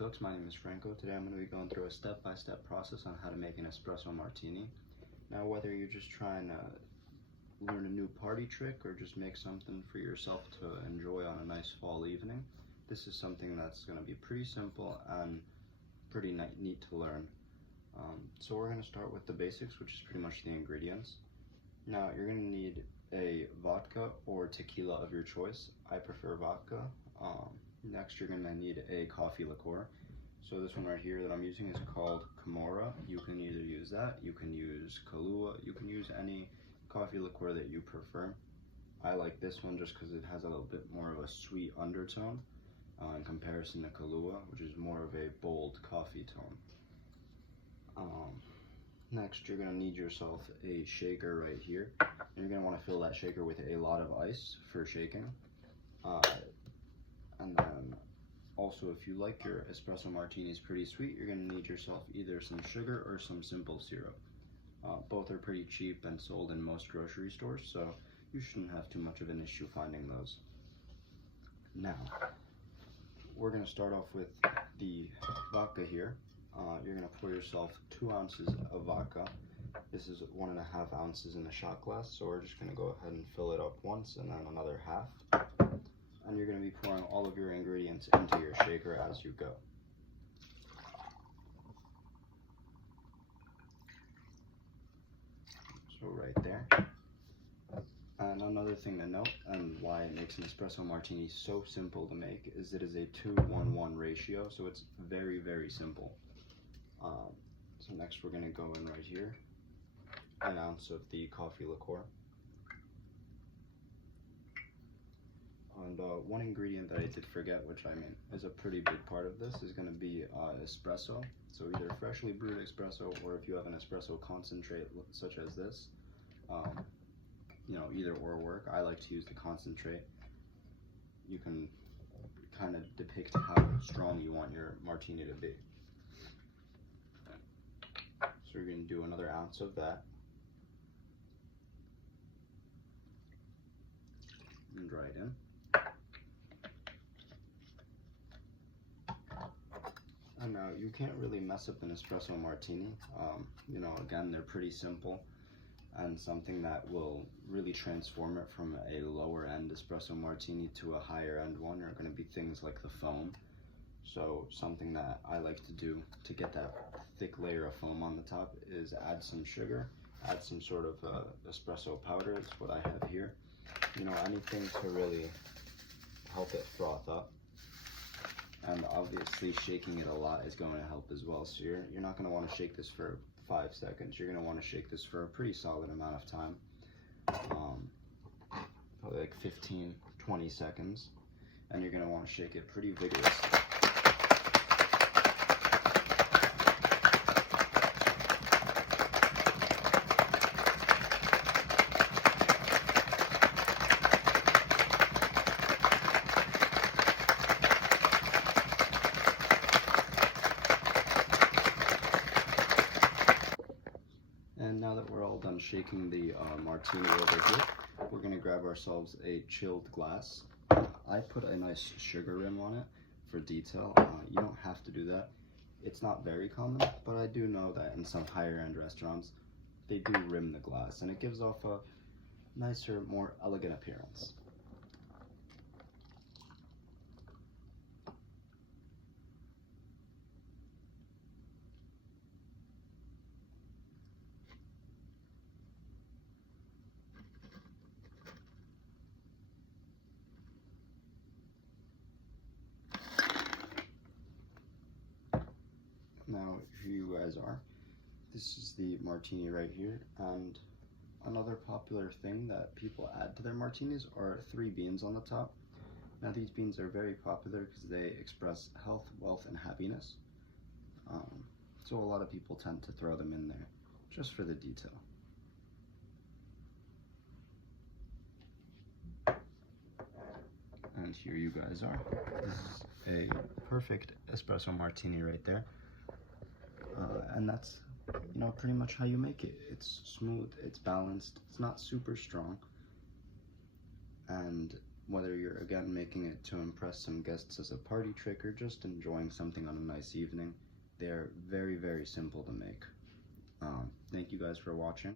folks, my name is Franco. Today I'm going to be going through a step-by-step process on how to make an espresso martini. Now, whether you're just trying to learn a new party trick or just make something for yourself to enjoy on a nice fall evening, this is something that's going to be pretty simple and pretty neat to learn. So we're going to start with the basics, which is pretty much the ingredients. Now, you're going to need a vodka or tequila of your choice. I prefer vodka. Next, you're going to need a coffee liqueur. So this one right here that I'm using is called Camorra. You can either use that, you can use Kahlua, you can use any coffee liqueur that you prefer. I like this one just because it has a little bit more of a sweet undertone in comparison to Kahlua, which is more of a bold coffee tone. Next, you're going to need yourself a shaker right here. You're going to want to fill that shaker with a lot of ice for shaking. And then also, if you like your espresso martinis pretty sweet, you're going to need yourself either some sugar or some simple syrup. Both are pretty cheap and sold in most grocery stores, so you shouldn't have too much of an issue finding those. Now, we're going to start off with the vodka here. You're going to pour yourself 2 ounces of vodka. This is 1.5 ounces in a shot glass, so we're just going to go ahead and fill it up once and then another half. And you're going to be pouring all of your ingredients into your shaker as you go. So right there. And another thing to note, and why it makes an espresso martini so simple to make, is it is a 2-1-1 ratio, so it's very, very simple. So next we're going to go in right here, 1 ounce of the coffee liqueur. And one ingredient that I did forget, which I mean is a pretty big part of this, is going to be espresso. So either freshly brewed espresso, or if you have an espresso concentrate such as this, either or work. I like to use the concentrate. You can kind of depict how strong you want your martini to be. So we're going to do another ounce of that. And right in. And now you can't really mess up an espresso martini. Again, they're pretty simple, and something that will really transform it from a lower end espresso martini to a higher end one are going to be things like the foam. So something that I like to do to get that thick layer of foam on the top is add some sugar, add some sort of espresso powder. It's what I have here. Anything to really help it froth up. And obviously shaking it a lot is going to help as well. So you're not going to want to shake this for 5 seconds. You're going to want to shake this for a pretty solid amount of time. Probably like 15-20 seconds. And you're going to want to shake it pretty vigorously. And now that we're all done shaking the martini over here, we're going to grab ourselves a chilled glass. I put a nice sugar rim on it for detail. You don't have to do that. It's not very common, but I do know that in some higher end restaurants, they do rim the glass, and it gives off a nicer, more elegant appearance. Now, here you guys are. This is the martini right here, and another popular thing that people add to their martinis are 3 beans on the top. Now, these beans are very popular because they express health, wealth, and happiness. So a lot of people tend to throw them in there just for the detail. And here you guys are. This is a perfect espresso martini right there. And that's, pretty much how you make it. It's smooth, it's balanced, it's not super strong. And whether you're again making it to impress some guests as a party trick or just enjoying something on a nice evening, they're very, very simple to make. Thank you guys for watching.